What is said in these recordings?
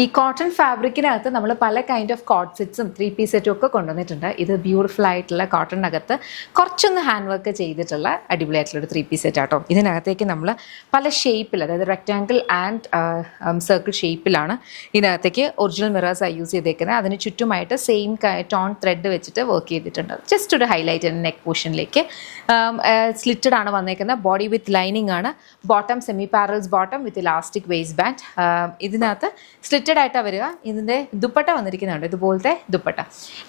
ഈ കോട്ടൺ ഫാബ്രിക്കിനകത്ത് നമ്മൾ പല കൈൻഡ് ഓഫ് കോട്ട് സെറ്റ്സും 3-piece സെറ്റും ഒക്കെ കൊണ്ടുവന്നിട്ടുണ്ട്. ഇത് ബ്യൂട്ടിഫുൾ ആയിട്ടുള്ള കോട്ടണിനകത്ത് കുറച്ചൊന്ന് ഹാൻഡ് വർക്ക് ചെയ്തിട്ടുള്ള അടിപൊളിയായിട്ടുള്ള ഒരു 3-piece സെറ്റ് ആട്ടോ. ഇതിനകത്തേക്ക് നമ്മൾ പല ഷേപ്പിൽ, അതായത് റെക്റ്റാങ്കിൾ ആൻഡ് സർക്കിൾ ഷേപ്പിലാണ് ഇതിനകത്തേക്ക് ഒറിജിനൽ മിറേഴ്സ് യൂസ് ചെയ്തേക്കുന്നത്. അതിന് ചുറ്റുമായിട്ട് സെയിം ടോൺ ത്രെഡ് വെച്ചിട്ട് വർക്ക് ചെയ്തിട്ടുണ്ട്. ജസ്റ്റ് ഒരു ഹൈലൈറ്റ് നെക്ക് പോർഷനിലേക്ക് സ്ലിറ്റഡ് ആണ് വന്നേക്കുന്നത്. ബോഡി വിത്ത് ലൈനിങ് ആണ്. Bottom semi parallels bottom with elastic waist band. ഇതിനകത്ത് സ്ലിറ്റഡ് ആയിട്ടാണ് വരിക. ഇതിൻ്റെ ദുപ്പട്ട വന്നിരിക്കുന്നുണ്ട്, ഇതുപോലത്തെ ദുപ്പട്ട.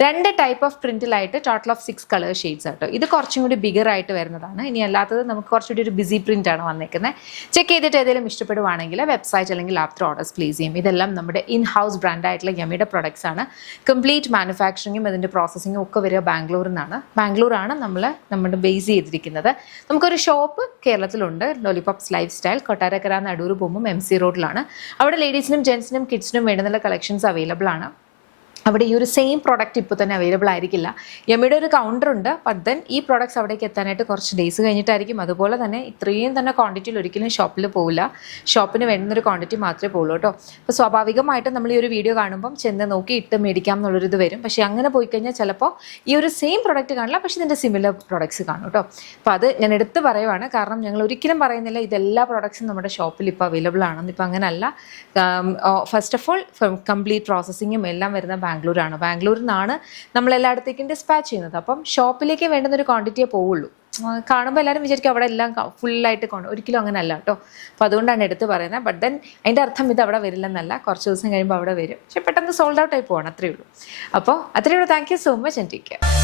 2 ടൈപ്പ് ഓഫ് പ്രിന്റിലായിട്ട് ടോട്ടൽ ഓഫ് 6 കളർ ഷെയ്ഡ്സ് ആട്ടോ. ഇത് കുറച്ചും കൂടി ബിഗർ ആയിട്ട് വരുന്നതാണ്. ഇനി അല്ലാത്തത് നമുക്ക് കുറച്ചുകൂടി ഒരു ബിസി പ്രിന്റ് ആണ് വന്നേക്കുന്നത്. ചെക്ക് ചെയ്തിട്ട് ഏതെങ്കിലും ഇഷ്ടപ്പെടുവാണെങ്കിൽ വെബ്സൈറ്റ് അല്ലെങ്കിൽ ആപ്പ് ത്രൂ ഓർഡേഴ്സ് പ്ലേസ് ചെയ്യും. ഇതെല്ലാം നമ്മുടെ ഇൻ ഹൗസ് ബ്രാൻഡായിട്ടുള്ള യമിയുടെ പ്രൊഡക്ട്സ് ആണ്. കംപ്ലീറ്റ് മാനുഫാക്ചറിങ്ങും അതിൻ്റെ പ്രോസസ്സിങ്ങും ഒക്കെ വരിക ബാംഗ്ലൂരിൽ നിന്നാണ്. ബാംഗ്ലൂരാണ് നമ്മുടെ ബേസ് ചെയ്തിരിക്കുന്നത്. നമുക്കൊരു ഷോപ്പ് കേരളത്തിലുണ്ട്, ലോലിപോപ്സ് ലൈഫ് സ്റ്റൈൽ, കൊട്ടാരക്കര നടൂർ പോകുമ്പോൾ MC റോഡിലാണ്. അവിടെ ലേഡീസിനും ജെൻസിനും കിഡ്സിനും വേണ്ടുന്ന കളക്ഷൻസ് അവൈലബിൾ ആണ്. അവിടെ ഈ ഒരു സെയിം പ്രോഡക്റ്റ് ഇപ്പോൾ തന്നെ അവൈലബിൾ ആയിരിക്കില്ല. യമിയുടെ ഒരു കൗണ്ടർ ഉണ്ട്, ബട്ട് ദെൻ ഈ പ്രോഡക്ട്സ് അവിടേക്ക് എത്താനായിട്ട് കുറച്ച് ഡേയ്സ് കഴിഞ്ഞിട്ടായിരിക്കും. അതുപോലെ തന്നെ ഇത്രയും തന്നെ ക്വാണ്ടിറ്റിയിൽ ഒരിക്കലും ഷോപ്പിൽ പോകില്ല. ഷോപ്പിന് വേണ്ടുന്നൊരു ക്വാണ്ടിറ്റി മാത്രമേ പോകുള്ളൂ കേട്ടോ. അപ്പോൾ സ്വാഭാവികമായിട്ടും നമ്മൾ ഈ ഒരു വീഡിയോ കാണുമ്പം ചെന്ന് നോക്കി ഇട്ട് മേടിക്കാം എന്നുള്ളൊരിത് വരും. പക്ഷേ അങ്ങനെ പോയി കഴിഞ്ഞാൽ ചിലപ്പോൾ ഈ ഒരു സെയിം പ്രോഡക്റ്റ് കാണില്ല, പക്ഷേ ഇതിൻ്റെ സിമിലർ പ്രോഡക്ട്സ് കാണും കേട്ടോ. അപ്പോൾ അത് ഞാൻ എടുത്ത് പറയുവാണ്, കാരണം ഞങ്ങൾ ഒരിക്കലും പറയുന്നില്ല ഇതെല്ലാ പ്രോഡക്ട്സും നമ്മുടെ ഷോപ്പിൽ ഇപ്പോൾ അവൈലബിൾ ആണെന്ന്. ഇപ്പോൾ അങ്ങനെയല്ല. ഫസ്റ്റ് ഓഫ് ഓൾ കംപ്ലീറ്റ് പ്രോസസ്സിങ്ങും എല്ലാം വരുന്ന ബാംഗ്ലൂരാണ്. ബാംഗ്ലൂരിൽ നിന്നാണ് നമ്മൾ എല്ലായിടത്തേക്കും ഡിസ്പാച്ച് ചെയ്യുന്നത്. അപ്പം ഷോപ്പിലേക്ക് വേണ്ടുന്നൊരു ക്വാണ്ടിറ്റിയേ പോവുള്ളൂ. കാണുമ്പോൾ എല്ലാവരും വിചാരിക്കും അവിടെ എല്ലാം ഫുള്ളായിട്ട് ഒരിക്കലും അങ്ങനെ അല്ല കേട്ടോ. അപ്പോൾ അതുകൊണ്ടാണ് എടുത്ത് പറയുന്നത്. ബട്ട് ദെൻ അതിൻ്റെ അർത്ഥം ഇത് അവിടെ വരില്ലെന്നല്ല, കുറച്ച് ദിവസം കഴിയുമ്പോൾ അവിടെ വരും. പക്ഷെ പെട്ടെന്ന് സോൾഡ് ഔട്ട് ആയി പോകണം, അത്രയേ ഉള്ളൂ. അപ്പോൾ അത്രയേ ഉള്ളൂ. Thank you so much and take care.